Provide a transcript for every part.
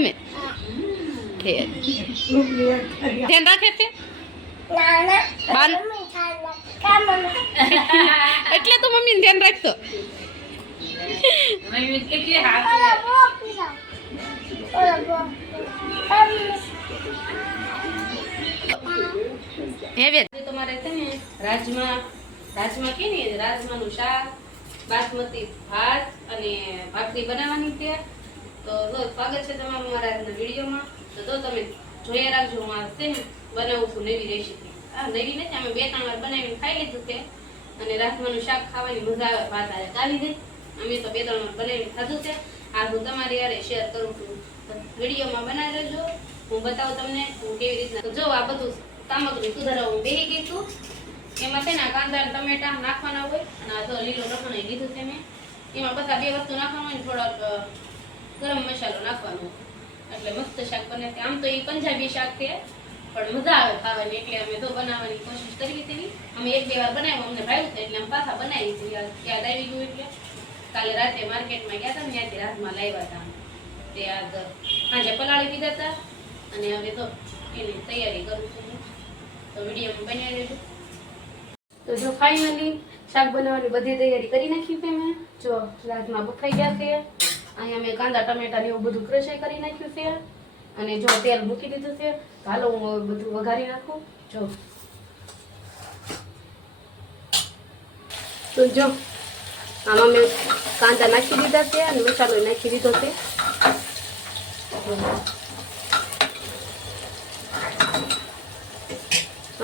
ગમે ઠેર ધ્યાન રાખે છે એટલે તો મમ્મીને ધ્યાન રાખતો તમારે છે ને રાજમા કે ને રાજમાનું શાક બાસમતી ભાત અને ભાખરી બનાવવાની છે તો સ્વાગત છે તમારું મારા વિડીયોમાં તો તમે જોયા રાખજો હું આ છે ને બનાવું છું નવી રેસીપી નવી નથી અમે 2-3 વાર બનાવીને ખાઈ લીધું છે અને રાજમાનું શાક ખાવાની મજા આવે ભાત આવે ચાલી જાય અમે તો 2-3 વાર બનાવીને ખાધું છે આ હું તમારી યારે શેર કરું છું વિડીયોમાં બનાવી લેજો હું બતાવું તમને હું કેવી રીતના તો જો આ બધું સામગ્રી સુધારવા હું બેસી ગઈ છું એમાં છે ને કાંદા અને ટમેટા નાખવાના હોય અને આ તો લીલો લસણ લીધું છે મેં એમાં બધા 2 વસ્તુ નાખવાનું હોય થોડોક ગરમ મસાલો નાખવાનો એટલે મસ્ત શાક બને છે આમ તો એ પંજાબી શાક છે પણ મજા આવે ખાવાની એટલે અમે તો બનાવવાની કોશિશ કરી હતી અમે 1-2 વાર બનાવ્યું અમને ભાવ્યું છે એટલે અમે પાછા બનાવી હતી યાદ આવી ગયું એટલે કાલે રાતે માર્કેટમાં ગયા હતા ને ત્યાંથી રાજમાં લાવ્યા હતા તે આજ સાંજે પલાળી દીધા હતા અને હવે તો એની તૈયારી કરું છું તો વિડીયોમાં બન્યા રહેજો તો જો ફાઇનલી શાક બનાવવાની બધી તૈયારી કરી નાખી છે મેં જો રાજમાં બફાઈ ગયા છે અહીંયા મેં કાંદા ટમેટા ને એવું બધું ક્રશ કરી નાખ્યું છે અને જો તેલ મૂકી દીધું છે હાલો હું બધું વઘારી નાખું જો તો જો આમાં મેં કાંદા નાખી દીધા છે અને મસાલો નાખી દીધો છે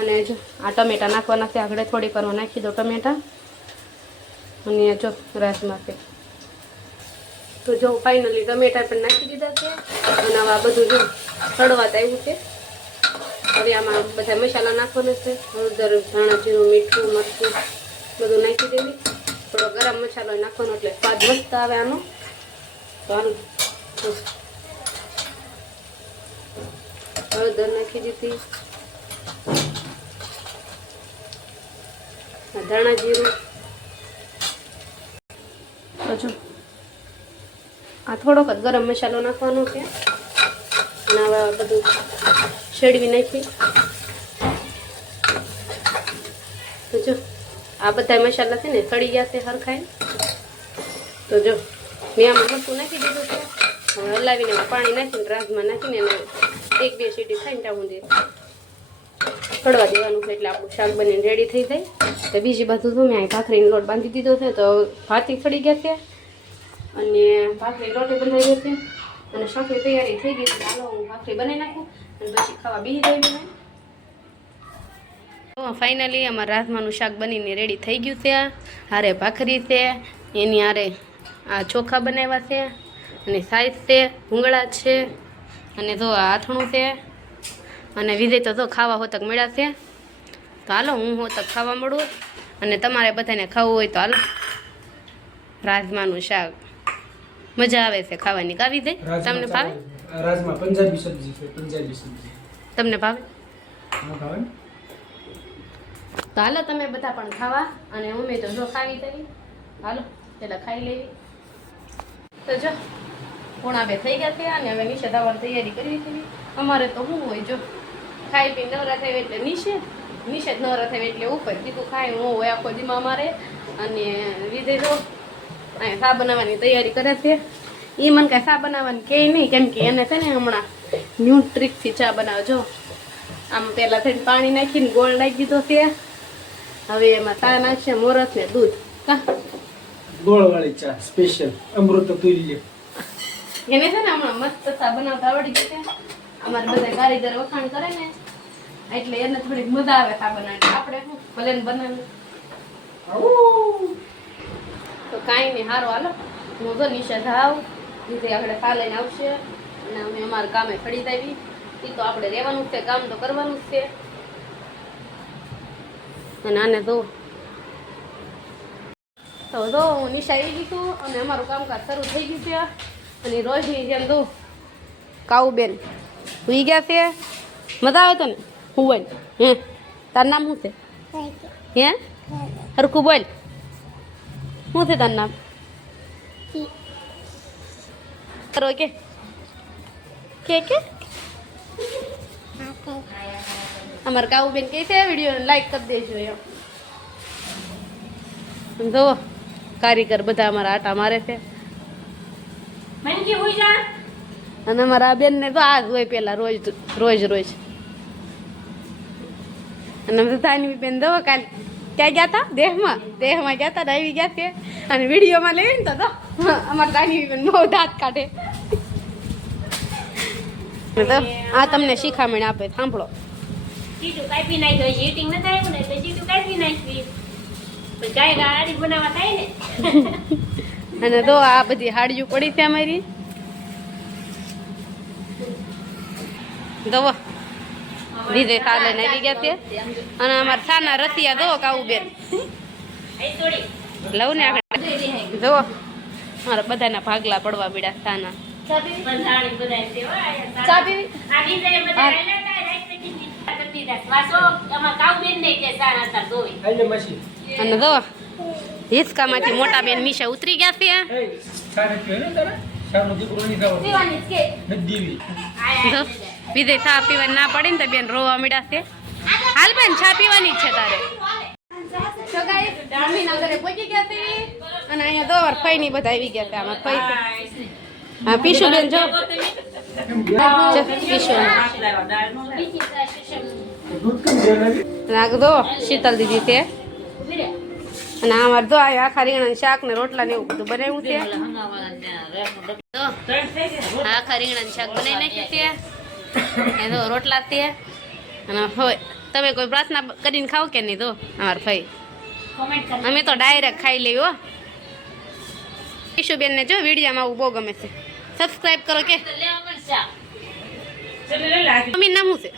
અને જો આ ટમેટા નાખવાના છે આગળ થોડીક વાર નાખી દો ટમેટા અને જો રાજમા છે તો જો ફાઇનલી ટમેટા પણ નાખી દીધા છે અને આ બધું જો સડવા આવ્યું છે હવે આમાં બધા મસાલા નાખવાના છે હળદર ધાણા જીરું મીઠું મરચું બધું નાખી દેવી થોડો ગરમ મસાલો નાખવાનો એટલે સ્વાદ મસ્ત આવે આનો તો હળદર નાખી દીધી ધાણા જીરું જો આ થોડોક જ ગરમ મસાલો નાખવાનો છે અને આવા બધું શેડવી નાખી તો જો આ બધા મસાલા છે ને સડી ગયા છે હરખાઈ તો જો મેં આમાં મરચું નાખી દીધું છે હવે હલાવીને એમાં પાણી નાખીને રાજમાં નાખીને એને 1-2 સીટી થઈને ત્યાં દે સડવા દેવાનું છે એટલે આપણું શાક બનીને રેડી થઈ જાય તો બીજી બાજુ શું મેં અહીં ભાખરીનો લોટ બાંધી દીધો છે તો ભાતી સડી ગયા છે અને ભાખરી લોટે બંધાઈ ગયો છે અને શાકની તૈયારી થઈ ગઈ છે ચાલો હું ભાખરી બનાવી નાખું અને પછી ખાવા બેસી જાય મેં ફાઇનલી અમારા રાજમાનું શાક બનીને રેડી થઈ ગયું છે હારે ભાખરી છે એની હારે આ ચોખા બનાવ્યા છે અને સાઈઝ છે ભૂંગળા છે અને જો આ આથણું છે અને વિજય તો ખાવા હોતક મળ્યા છે તો હાલો હું હોતક ખાવા મળું અને તમારે બધાને ખાવું હોય તો હાલો રાજમાનું શાક મજા આવે છે ખાવાની કાવી દે તમને ભાવે રાજમા પંજાબી સબ્જી છે પંજાબી સબ્જી તમને ભાવે હા ભાવે તો હાલો તમે બધા પણ ખાવા અને અમે તો જો ખાવી તરી હાલો પેલા ખાઈ લેવી તો જો 1:30 થઈ ગયા છે અને હવે નિષેધ આવવાની તૈયારી કરી હતી અમારે તો શું હોય જો ખાઈ પી નવરા થાય એટલે નિષેધ નવરા થાય એટલે ઉપર કીધું ખાય હું હોય આખો દીમાં અમારે અને વિજય જો અહીંયા શા બનાવવાની તૈયારી કરે છે એ મને કાંઈ શા બનાવવાની કહે નહીં કેમ કે એને છે ને હમણાં ન્યૂ ટ્રીકથી ચા બનાવજો આમ પહેલાં થઈને પાણી નાખીને ગોળ નાખી દીધો છે હવે એમાં ચા નાખશે મોરસ ને દૂધ કા ગોળવાળી ચા સ્પેશિયલ અમૃત તુલ્ય એને છે ને હમણાં મસ્ત ચા બનાવતા આવડી ગઈ છે અમારે બધા કારીગર વખાણ કરે ને એટલે એને થોડીક મજા આવે ચા બનાવવાની આપણે શું ભલે બનાવે તો કાંઈ નહીં સારું હાલો હું તો નિષેધ આવું દીધી આપણે ચા લઈને આવશે અને અમે અમારા કામે ખડી આવી એ તો આપણે રહેવાનું જ છે કામ તો કરવાનું જ છે અને આને તો હું નિશા આવી ગઈ છું અને અમારું કામકાજ શરૂ થઈ ગયું છે અને રોજની જેમ દઉં કાઉબેન હુઈ ગયા છે મજા આવે તને હું બોલ હે તારું નામ શું છે હે હરખું બોલ શું છે તારું નામ કરો કે કે અમાર કાઉબેન કહે છે વિડીયો લાઈક કરી દેજો એમ જો કારીગર બધા અમારા આટા મારે છે અને અમારા બેન ને તો આ જ હોય પેલા રોજ રોજ અને તાની બેન દો કાલ ક્યાં ગયા હતા દેહમાં ગયા હતા આવી ગયા છે અને વિડીયોમાં લેવી ને તો અમારા તાની બેન બહુ દાંત કાઢે તો આ તમને શિખામણ આપે સાંભળો ચીટું કાપી નાખ્યો હીટિંગ ન થાય ને એટલે ચીટું કાપી નાખી પછી ગાય ગાડી બનાવવા થાય ને અને તો આ બધી હાડિયું પડી છે અમારી દવા દીધે કાલે ને આવી ગયા છે અને અમારા સાના રતિયા દો કાવું બેન લવ ને આગળ જો મારા બધાના ભાગલા પડવા પડ્યા સાના ચા પીવી આઈને મશી અને જો હિંચકામાંથી મોટા બેન મીશા ઉતરી ગયા છે એ સારે પીવે ને તારે શાનો દીકરો નહીં ખાવો નથી દેવી જો વિજય ચા પીવા ના પડે ને તો બેન રોવા મળ્યા છે હાલ બેન ચા પીવાની જ છે તારે તો ગાઈસ મમ્મીના ઘરે પહોંચી ગયા છે અને અહીંયા દોર ફઈ ની બધા આવી ગયા છે આમાં ફઈ હા પીશુ બેન જો પીશુ દૂધ કેમ દેનાવી નાખ દો શીતલ દીદી છે અને અમારે તો આખા રીંગણા શાક ને રોટલા ને એવું બધું બનાવ્યું છે આખા રીંગણા શાક બનાવી નાખ્યું છે એ તો રોટલા છે અને હોય તમે કોઈ પ્રાર્થના કરીને ખાવ કે નહીં તો અમાર ભાઈ અમે તો ડાયરેક્ટ ખાઈ લઈએ હો ઈશુબેન ને જો વિડીયોમાં આવું બહુ ગમે છે સબસ્ક્રાઇબ કરો કે મમ્મી નામ શું છે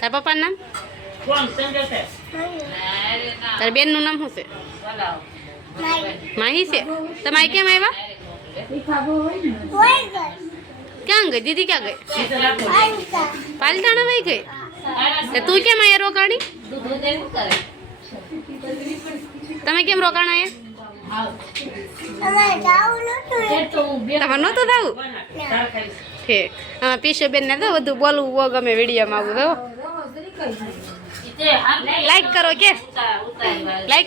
તાર પપ્પાનું નામ તાર બેન નું નામ શું છે માહી છે તમારે કેમ આવ્યા ક્યાં ગઈ દીદી ક્યાં ગઈ પાલતાણા વહી ગઈ તું કેમ આયા રોકાણી તમે કેમ રોકાણ આયા તમારે નહોતું થવું ઠીક હા પીશુબેન ને તો બધું બોલવું બહુ ગમે વિડીયોમાં આવું તો લાઈક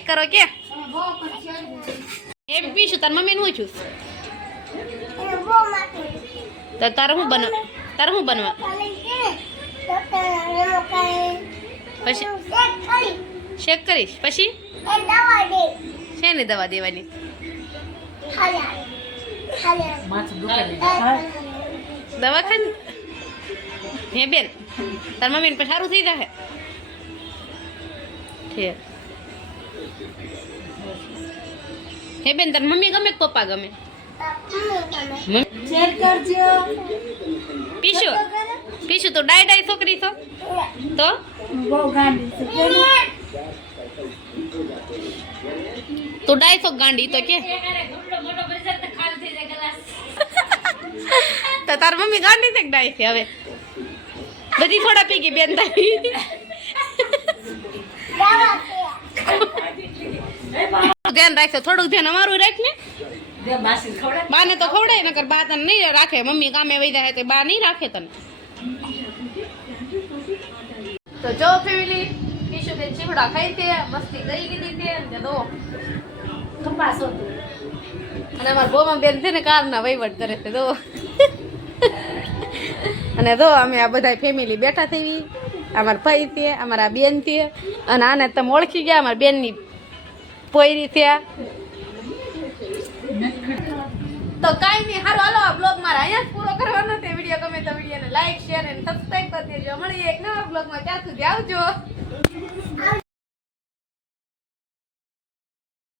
કરો કે એમ પીશું તાર મમ્મી નું છું તો તારે શું બનવા પછી શેક કરીશ પછી શેની દવા દેવાની દવાખાને હે બેન તાર મમ્મીને પછી સારું થઈ જશે ઠીક હે બેન તાર મમ્મી ગમે કે પપ્પા ગમે પીશુ તો ડાય છોકરી તો તું ડાય છો ગાંડી તો કે તો તાર મમ્મી ગાંડી છે કે ડાય છે હવે બધી થોડા પી ગઈ બેન તારી ધ્યાન રાખજો થોડુંક ધ્યાન અમારું રાખ ને બાને તો ખવડાય નકર બા તને નહીં રાખે મમ્મી કામે વહી જાય તો બા નહીં રાખે તને તો જો ફેમિલી પીશુબેન ચીવડા ખાઈ છે મસ્તી કરી ગઈ છે અને દો કપાસ હતું અને અમાર બોમા બેન છે ને કારના વહીવટ કરે છે દો અને દો અમે આ બધા ફેમિલી બેઠા થઈ અમાર ભાઈ છે અમારા બેન છે અને આને તમે ઓળખી ગયા અમારા બેનની પોયરી છે તો કાંઈ નહીં હારો હાલો આ બ્લોગ મારા અહીંયા જ પૂરો કરવાનો છે વિડીયો ગમે તો વિડીયોને લાઈક શેર અને સબસ્ક્રાઈબ કરી દેજો મળીએ એક નવા બ્લોગમાં ત્યાં સુધી આવજો